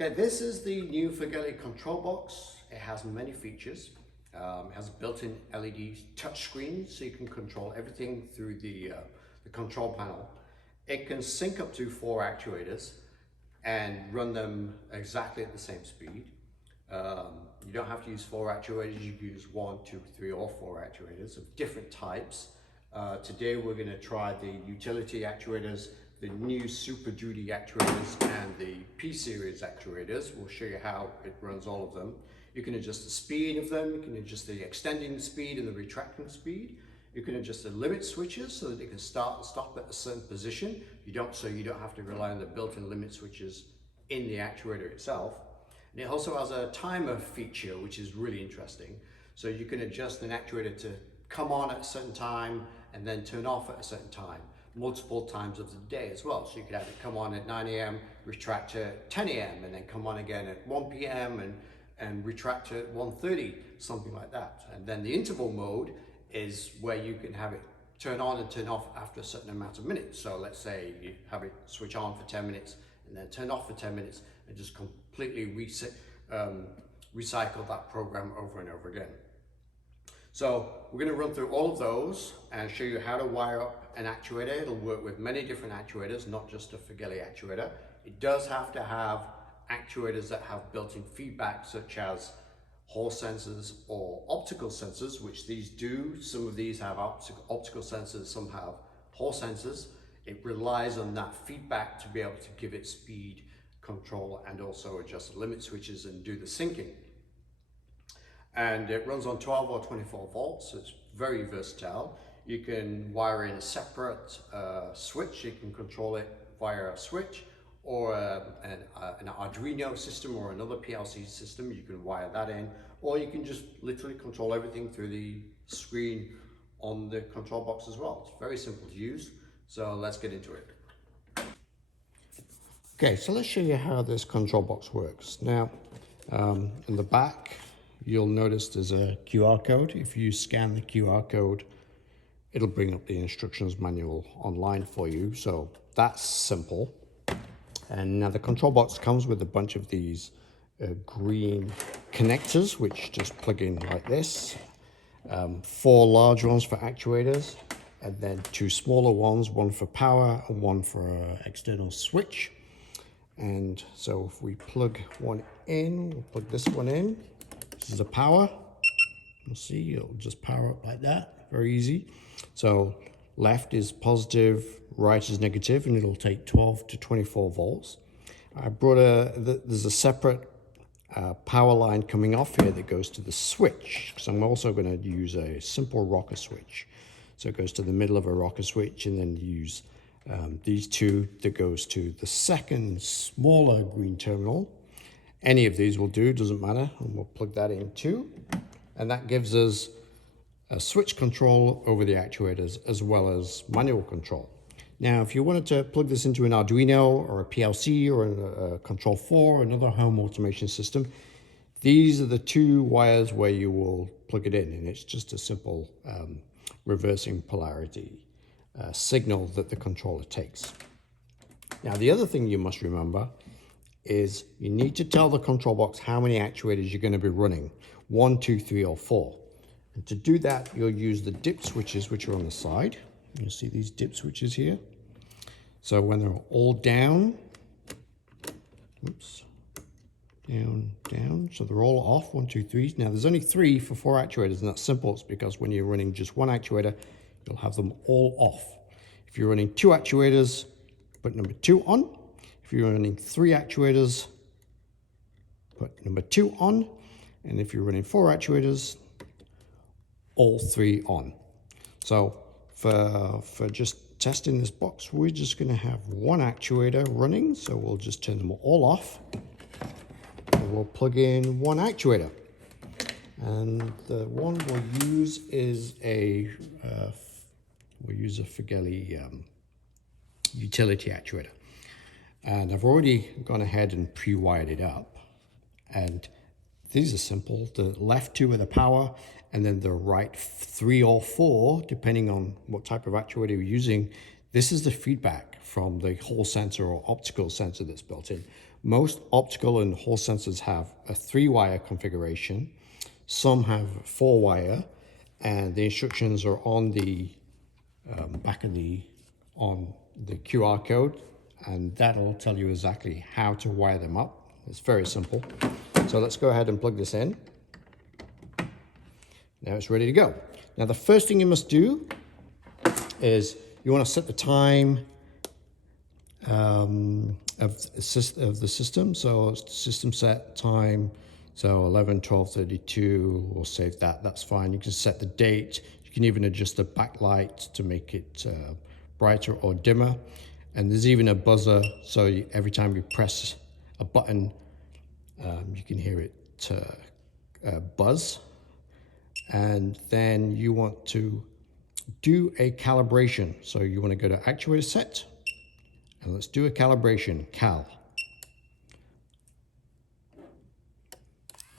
Okay, this is the new FIRGELLI control box. It has many features. It has a built-in LED touchscreen, so you can control everything through the control panel. It can sync up to 4 actuators and run them exactly at the same speed. You don't have to use 4 actuators, you can use 1, 2, 3, or 4 actuators of different types. Today we're going to try the utility actuators, the new Super Duty actuators, and the P-series actuators. We'll show you how it runs all of them. You can adjust the speed of them, you can adjust the extending speed and the retracting speed. You can adjust the limit switches so that they can start and stop at a certain position. So you don't have to rely on the built-in limit switches in the actuator itself. And it also has a timer feature, which is really interesting. So you can adjust an actuator to come on at a certain time and then turn off at a certain time, multiple times of the day as well. So you could have it come on at 9 AM, retract at 10 AM, and then come on again at 1 PM and retract at 1:30, something like that. And then the interval mode is where you can have it turn on and turn off after a certain amount of minutes. So let's say you have it switch on for 10 minutes and then turn off for 10 minutes and just completely recycle that program over and over again. So we're going to run through all of those and show you how to wire up an actuator. It'll work with many different actuators, not just a FIRGELLI actuator. It does have to have actuators that have built-in feedback, such as Hall sensors or optical sensors, which these do. Some of these have optical sensors, some have Hall sensors. It relies on that feedback to be able to give it speed control and also adjust the limit switches and do the syncing. And it runs on 12 or 24 volts, so it's very versatile. You can wire in a separate switch. You can control it via a switch or an Arduino system or another PLC system. You can wire that in, or you can just literally control everything through the screen on the control box as well. It's very simple to use, so let's get into it. Okay, so let's show you how this control box works. Now, in the back, you'll notice there's a QR code. If you scan the QR code, it'll bring up the instructions manual online for you. So that's simple. And now the control box comes with a bunch of these green connectors, which just plug in like this. 4 large ones for actuators, and then 2 smaller ones, one for power and one for an external switch. And so if we plug one in, we'll plug this one in. This is a power. You'll see it'll just power up like that, very easy. So left is positive, right is negative, and it'll take 12 to 24 volts. I brought there's a separate power line coming off here that goes to the switch, because I'm also going to use a simple rocker switch. So it goes to the middle of a rocker switch, and then use these 2 that goes to the second smaller green terminal. Any of these will do, doesn't matter, and we'll plug that in too. And that gives us a switch control over the actuators as well as manual control. Now, if you wanted to plug this into an Arduino or a PLC or a Control 4, another home automation system, these are the 2 wires where you will plug it in, and it's just a simple reversing polarity signal that the controller takes. Now, the other thing you must remember is you need to tell the control box how many actuators you're going to be running, 1, 2, 3, or 4. And to do that, you'll use the dip switches, which are on the side. You'll see these dip switches here. So when they're all down, oops, down, down, so they're all off, 1, 2, 3. Now there's only 3 for 4 actuators, and that's simple. It's because when you're running just 1 actuator, you'll have them all off. If you're running 2 actuators, put number 2 on. If you're running 3 actuators, put number 2 on. And if you're running 4 actuators, all 3 on. So for just testing this box, we're just going to have 1 actuator running. So we'll just turn them all off. And we'll plug in 1 actuator. And the one we'll use is a FIRGELLI utility actuator. And I've already gone ahead and pre-wired it up. And these are simple. The left 2 are the power, and then the right 3 or 4, depending on what type of actuator you're using. This is the feedback from the Hall sensor or optical sensor that's built in. Most optical and Hall sensors have a 3-wire configuration. Some have 4-wire, and the instructions are on the back of on the QR code, and that'll tell you exactly how to wire them up. It's very simple. So let's go ahead and plug this in. Now it's ready to go. Now the first thing you must do is you want to set the time of the system. So system set time, so 11:12:32. We'll save that. That's fine. You can set the date. You can even adjust the backlight to make it brighter or dimmer. And there's even a buzzer, so every time you press a button, you can hear it buzz. And then you want to do a calibration. So you want to go to actuator set, and let's do a calibration, cal.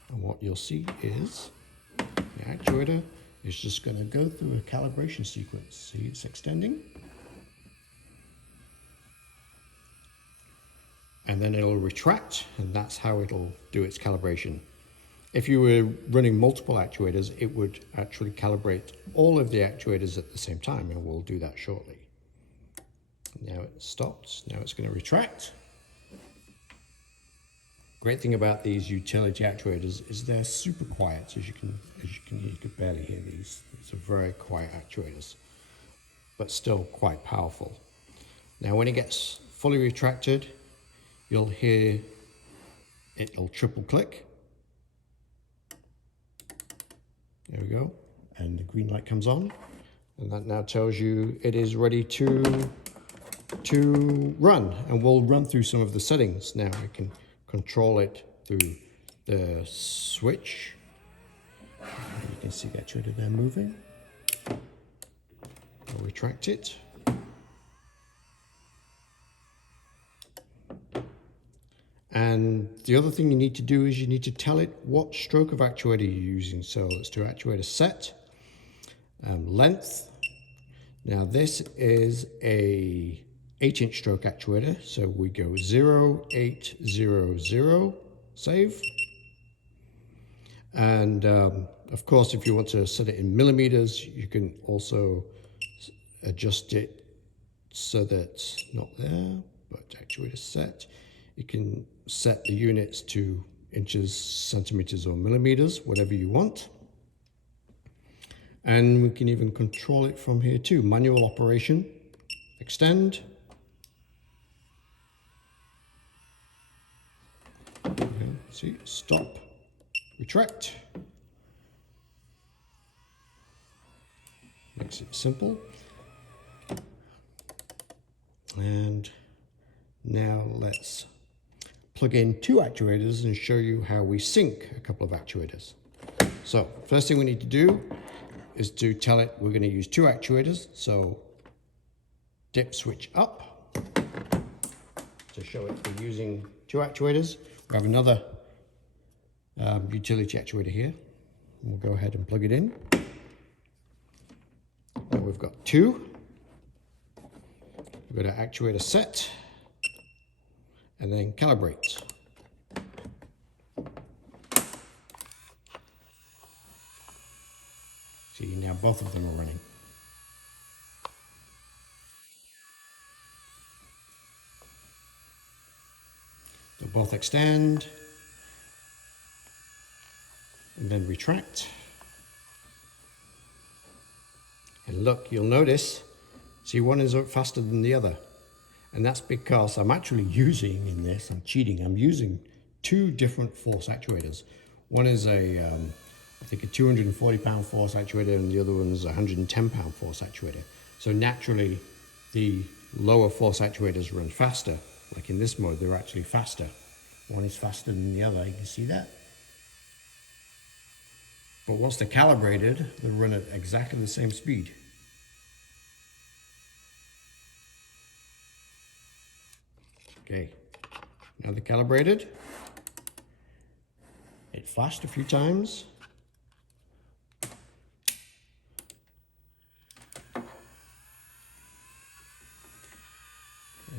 And what you'll see is the actuator is just going to go through a calibration sequence. See, it's extending. And then it'll retract, and that's how it'll do its calibration. If you were running multiple actuators, it would actually calibrate all of the actuators at the same time, and we'll do that shortly. Now it stops. Now it's going to retract. Great thing about these utility actuators is they're super quiet. As you can barely hear these. These are very quiet actuators, but still quite powerful. Now when it gets fully retracted, you'll hear it'll triple click. There we go. And the green light comes on. And that now tells you it is ready to run. And we'll run through some of the settings. Now we can control it through the switch. You can see the actuator there moving. I'll retract it. And the other thing you need to do is you need to tell it what stroke of actuator you're using. So let's do actuator set, length. Now this is a 8-inch stroke actuator. So we go 0800, save. And of course, if you want to set it in millimeters, you can also adjust it so that it's not there, but actuator set. You can set the units to inches, centimeters, or millimeters, whatever you want. And we can even control it from here too. Manual operation, extend. Okay, see, stop, retract. Makes it simple. And now let's plug in 2 actuators and show you how we sync a couple of actuators. So first thing we need to do is to tell it we're going to use 2 actuators. So dip switch up to show it we're using 2 actuators. We have another utility actuator here. We'll go ahead and plug it in. Now we've got 2. We've got our actuator set, and then calibrate. See, now both of them are running. They'll both extend, and then retract. And look, you'll notice, see, one is faster than the other. And that's because I'm actually using, in this, I'm cheating, I'm using 2 different force actuators. One is I think a 240-pound force actuator, and the other one is a 110-pound force actuator. So naturally, the lower force actuators run faster. Like in this mode, they're actually faster. One is faster than the other, you can see that. But once they're calibrated, they run at exactly the same speed. Okay, now they're calibrated. It flashed a few times. And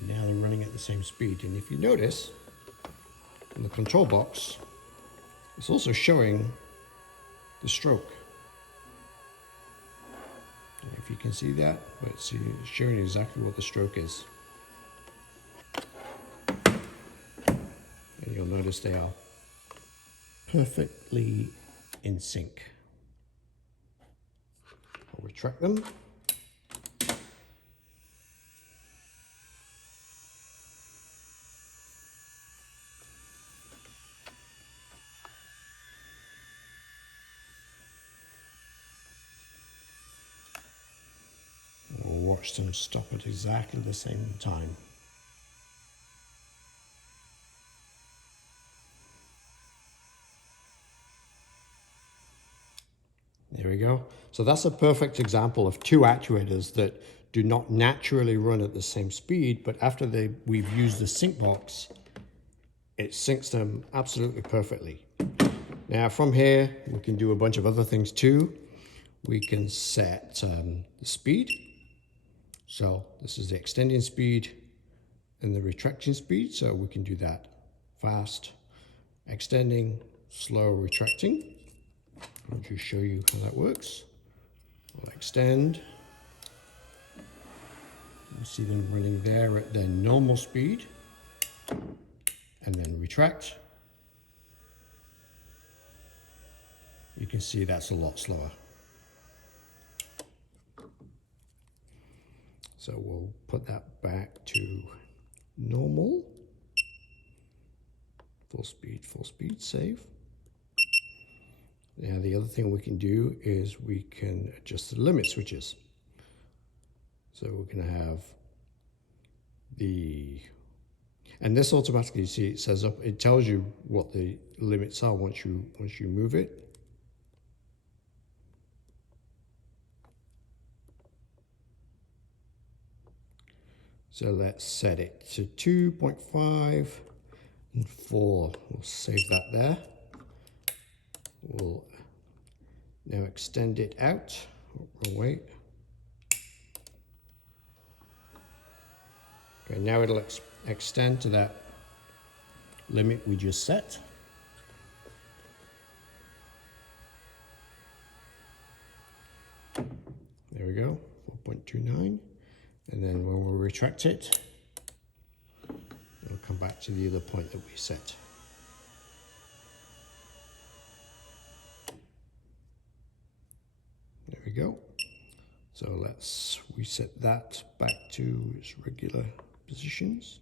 now they're running at the same speed. And if you notice, control box, it's also showing the stroke. If you can see that, but it's showing exactly what the stroke is. And you'll notice they are perfectly in sync. I'll retract them. We'll watch them stop at exactly the same time. There we go. So that's a perfect example of two actuators that do not naturally run at the same speed, but after we've used the sync box, it syncs them absolutely perfectly. Now from here, we can do a bunch of other things too. We can set the speed. So this is the extending speed and the retracting speed. So we can do that fast, extending, slow, retracting. I'll just show you how that works. We'll extend. You see them running there at their normal speed, and then retract. You can see that's a lot slower. So we'll put that back to normal. Full speed, save. Now the other thing we can do is we can adjust the limit switches. So we're going to have and this automatically, you see, it says up. It tells you what the limits are once you move it. So let's set it to 2.5 and 4. We'll save that there. We'll now extend it out. We'll wait. Okay, now it'll extend to that limit we just set. There we go, 4.29. And then when we retract it, it'll come back to the other point that we set. There we go. So let's reset that back to its regular positions.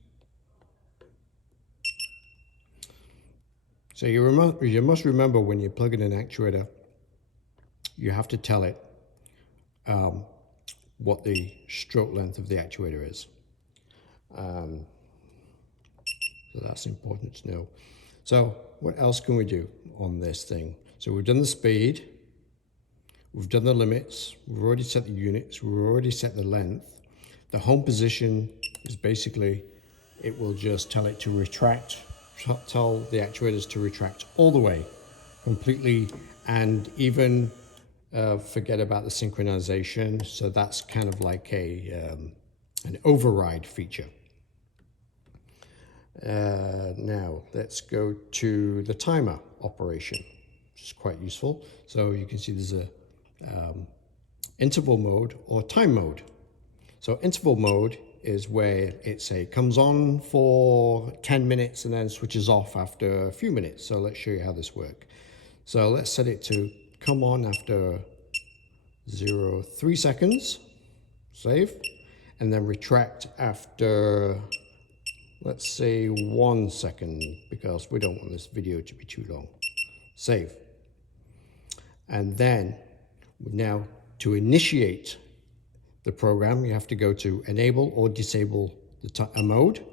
So you must remember when you plug in an actuator, you have to tell it what the stroke length of the actuator is. So that's important to know. So what else can we do on this thing? So we've done the speed, we've done the limits, we've already set the units, we've already set the length. The home position is basically, it will just tell it to retract, tell the actuators to retract all the way, completely, and even forget about the synchronization. So that's kind of like an override feature. Now let's go to the timer operation, which is quite useful. So you can see there's a interval mode or time mode. So interval mode is where it comes on for 10 minutes and then switches off after a few minutes. So let's show you how this works. So let's set it to come on after 0.3 seconds, save, and then retract after, let's say, 1 second, because we don't want this video to be too long. Save. And then now to initiate the program, you have to go to enable or disable a mode.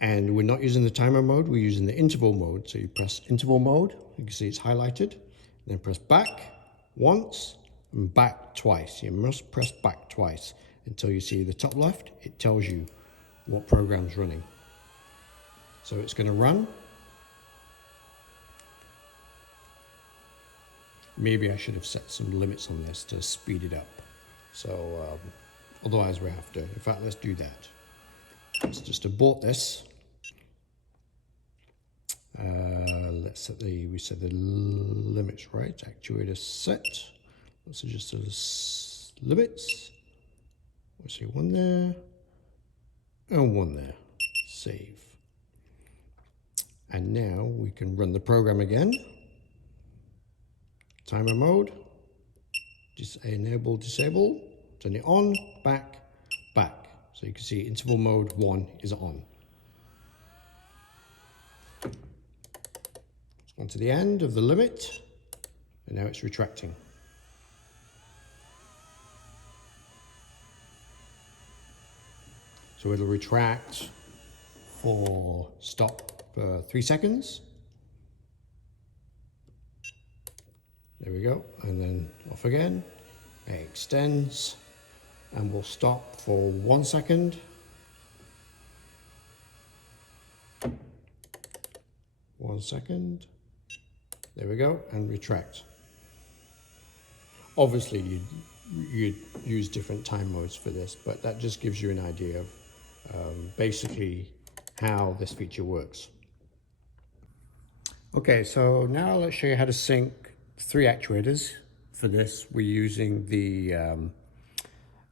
And we're not using the timer mode, we're using the interval mode. So you press interval mode, you can see it's highlighted, then press back once and back twice. You must press back twice until you see the top left, it tells you what program's running. So it's going to run. Maybe I should have set some limits on this to speed it up. So otherwise we have to, in fact, let's do that. Let's just abort this. set we set the limits, right? Actuator set. Let's adjust those limits. We'll see one there and one there. Save. And now we can run the program again. Timer mode. Enable, disable. Turn it on, back, back. So you can see interval mode 1 is on. It's gone to the end of the limit, and now it's retracting. So it'll retract for stop for 3 seconds. There we go, and then off again. It extends, and we'll stop for 1 second. 1 second. There we go, and retract. Obviously, you'd use different time modes for this, but that just gives you an idea of basically how this feature works. Okay, so now let's show you how to sync 3 actuators. For this, we're using the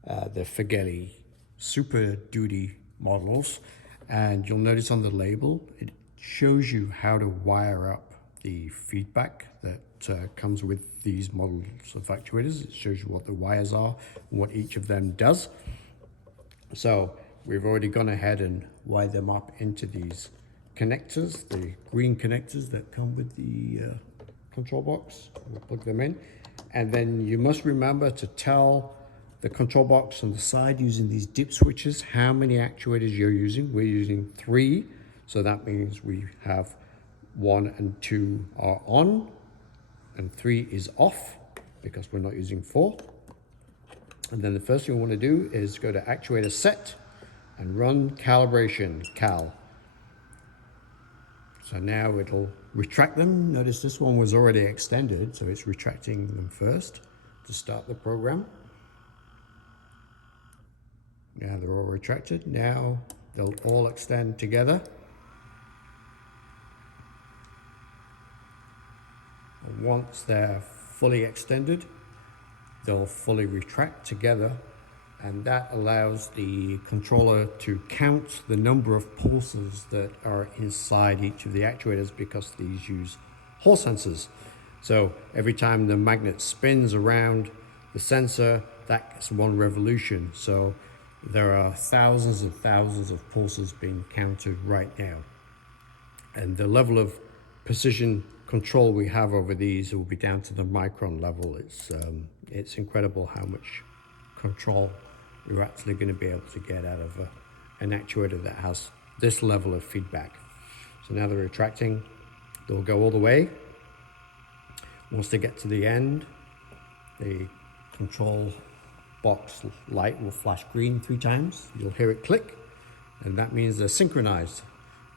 FIRGELLI Super Duty models, and you'll notice on the label it shows you how to wire up the feedback that comes with these models of actuators. It shows you what the wires are and what each of them does. So we've already gone ahead and wired them up into these connectors, the green connectors that come with the control box. We'll plug them in, and then you must remember to tell the control box on the side using these dip switches how many actuators you're using. We're using 3, so that means we have 1 and 2 are on and 3 is off because we're not using 4. And then the first thing we want to do is go to actuator set and run calibration, cal. So now it'll retract them. Notice this one was already extended, so it's retracting them first to start the program. Now they're all retracted. Now they'll all extend together. And once they're fully extended, they'll fully retract together, and that allows the controller to count the number of pulses that are inside each of the actuators, because these use Hall sensors. So every time the magnet spins around the sensor, that's 1 revolution. So there are thousands and thousands of pulses being counted right now. And the level of precision control we have over these will be down to the micron level. It's incredible how much control you're actually going to be able to get out of an actuator that has this level of feedback. So now they're retracting. They'll go all the way. Once they get to the end, the control box light will flash green 3 times. You'll hear it click, and that means they're synchronized.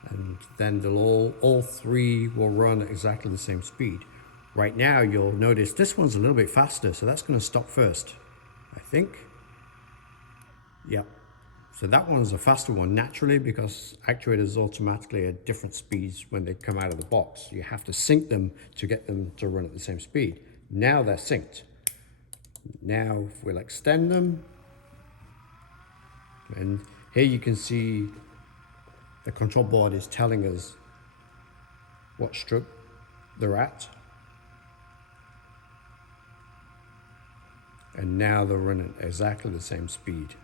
And then they'll all 3 will run at exactly the same speed. Right now, you'll notice this one's a little bit faster, so that's going to stop first, I think. Yep. So that one's a faster one naturally, because actuators automatically at different speeds when they come out of the box. You have to sync them to get them to run at the same speed. Now they're synced. Now if we'll extend them, and here you can see the control board is telling us what stroke they're at. And now they're running exactly the same speed.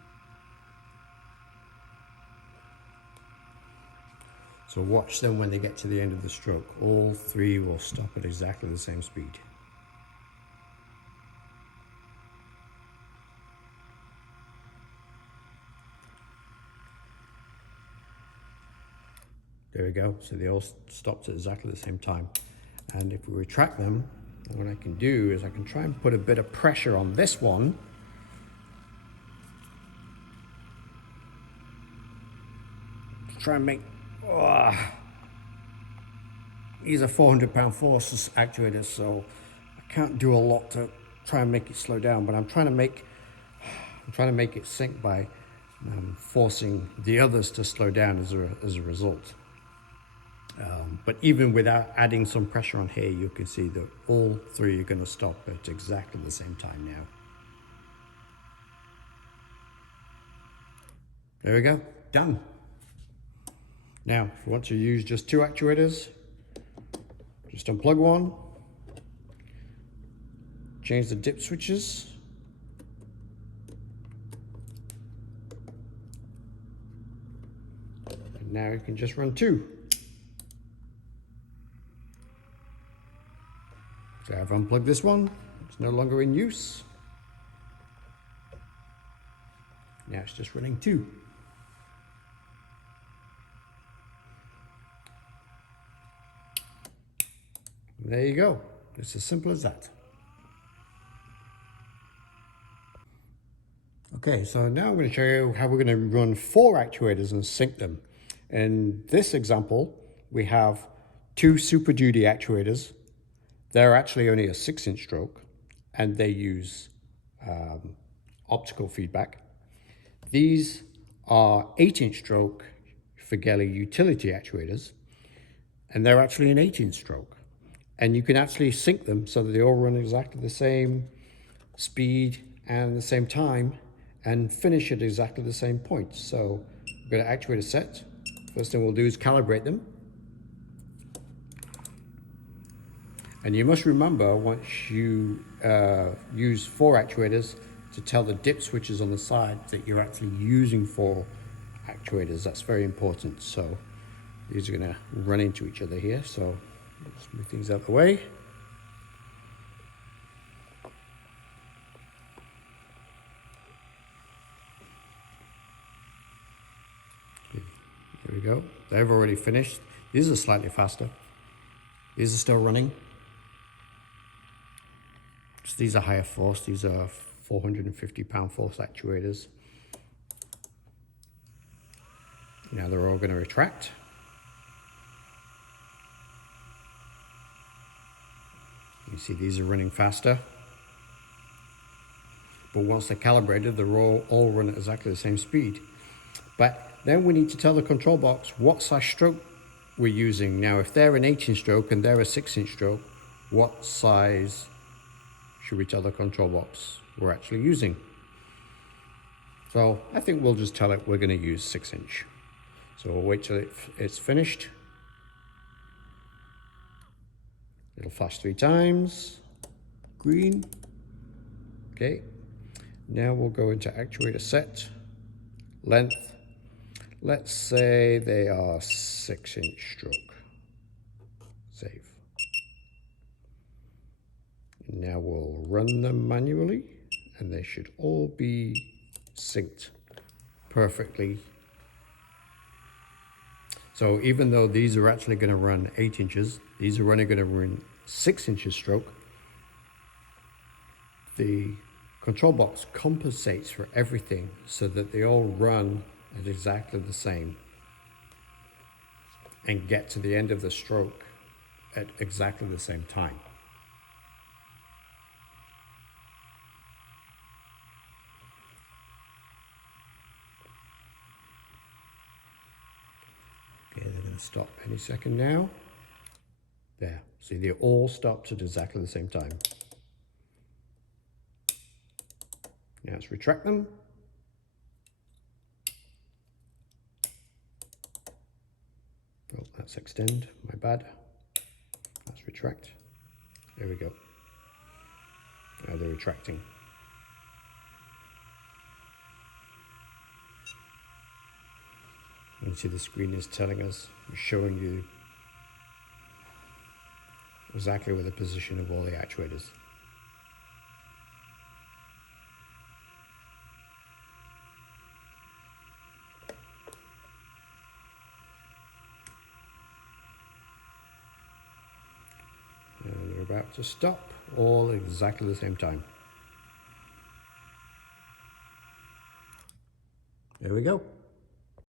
So watch them when they get to the end of the stroke. All 3 will stop at exactly the same speed. There we go. So they all stopped at exactly the same time. And if we retract them, what I can do is I can try and put a bit of pressure on this one. To try and make, these are 400-pound force actuators, so I can't do a lot to try and make it slow down, but I'm trying to make it sync by forcing the others to slow down as a result. But even without adding some pressure on here, you can see that all three are going to stop at exactly the same time now. There we go, done. Now, if you want to use just two actuators, just unplug one, change the dip switches, and now you can just run two. So I've unplugged this one, it's no longer in use. Now it's just running two. And there you go, it's as simple as that. Okay, so now I'm going to show you how we're going to run four actuators and sync them. In this example, we have two Super Duty actuators. They're actually only a 6-inch stroke, and they use optical feedback. These are 8-inch stroke FIRGELLI utility actuators, and they're actually an 18 stroke. And you can actually sync them so that they all run exactly the same speed and the same time and finish at exactly the same point. So we're going to actuator set. First thing we'll do is calibrate them. And you must remember, once you use four actuators, to tell the dip switches on the side that you're actually using four actuators. That's very important. So these are going to run into each other here. So let's move things out of the way. There we go. They've already finished. These are slightly faster. These are still running. So these are higher force. These are 450 pound force actuators. Now they're all going to retract. You see these are running faster. But once they're calibrated, they're all run at exactly the same speed. But then we need to tell the control box what size stroke we're using. Now, if they're an 18 stroke and they're a 6-inch stroke, what size should we tell the control box we're actually using? So I think we'll just tell it we're going to use 6-inch. So we'll wait till it's finished. It'll flash 3 times. Green. Okay. Now we'll go into actuator set. Length. Let's say they are 6-inch stroke. Save. Now we'll run them manually, and they should all be synced perfectly. So even though these are actually going to run 8 inches, these are only going to run 6 inches stroke. The control box compensates for everything so that they all run at exactly the same and get to the end of the stroke at exactly the same time. Okay, they're going to stop any second now. There, see, they all stopped at exactly the same time. Now let's retract them. Oh, that's extend, my bad. Let's retract. There we go. Now they're retracting. You see the screen is telling us, showing you exactly where the position of all the actuators. And they're about to stop, all exactly the same time. There we go.